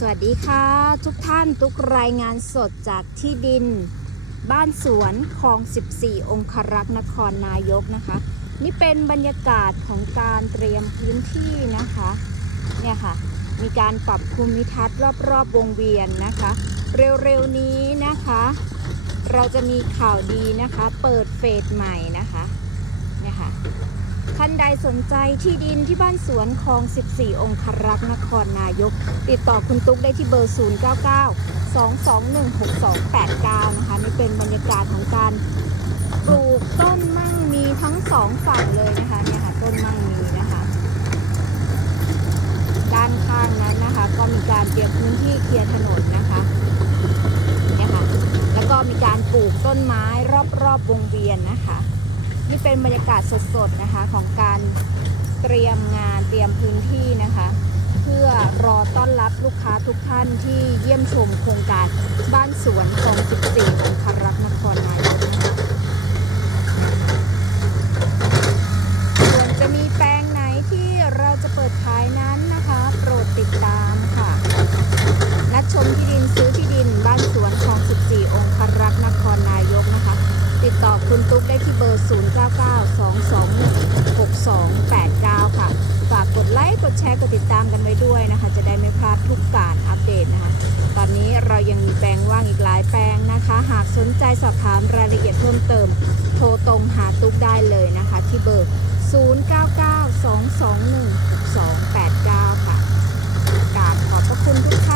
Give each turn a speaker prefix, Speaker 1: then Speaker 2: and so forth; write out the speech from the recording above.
Speaker 1: สวัสดีค่ะ ทุกท่านทุกรายงานสดจากที่ดิน บ้านสวนคลอง 14 องครักษ์นครนายกนะคะ นี่เป็นบรรยากาศของการเตรียมพื้นที่นะคะเนี่ยค่ะ มีการปรับภูมิทัศน์รอบๆวงเวียนนะคะ เร็วๆนี้นะคะ เราจะมีข่าวดีนะคะ เปิดเฟสใหม่นะคะานใดสนใจที่ดินที่บ้านสวนคลอง 14 องครักษ์นครนายก ติดต่อคุณตุ๊กได้ที่เบอร์ 099 221 6289 นะคะนี่เป็นบรรยากาศของการปลูกต้นมั่งมีทั้งสองฝั่งเลยนะคะเนี่ยค่ะต้นมั่งมีนะคะ ด้านข้างนั้นนะคะ ก็มีการเตรียมพื้นที่เคลียร์ถนนนะคะเนี่ยค่ะแล้วก็มีการปลูกต้นไม้รอบๆวงเวียนนะคะ นี่เป็นบรรยากาศสดๆนะคะของการเตรียมงานเตรียมพื้นที่นะคะ เพื่อรอต้อนรับลูกค้าทุกท่านที่เยี่ยมชมโครงการบ้านสวนของ 14องครักษ์นครนายกนะคะส่วนจะมีแปลงไหนที่เราจะเปิดขายนั้นนะคะ โปรดติดตามค่ะ นัดชมที่ดินซื้อที่ดินบ้านสวนของ 14 องครักษ์นครนายกนะคะ ติดต่อคุณตุ๊กได้ที่เบอร์ 0992216289 ค่ะ ฝากกดไลค์กดแชร์กดติดตามกันไว้ด้วยนะคะ จะได้ไม่พลาดทุกการอัปเดตนะคะ ตอนนี้เรายังมีแปลงว่างอีกหลายแปลงนะคะ หากสนใจสอบถามรายละเอียดเพิ่มเติม โทรตรงหาตุ๊กได้เลยนะคะ ที่เบอร์ 0992216289 ค่ะกราบขอบพระคุณทุกท่าน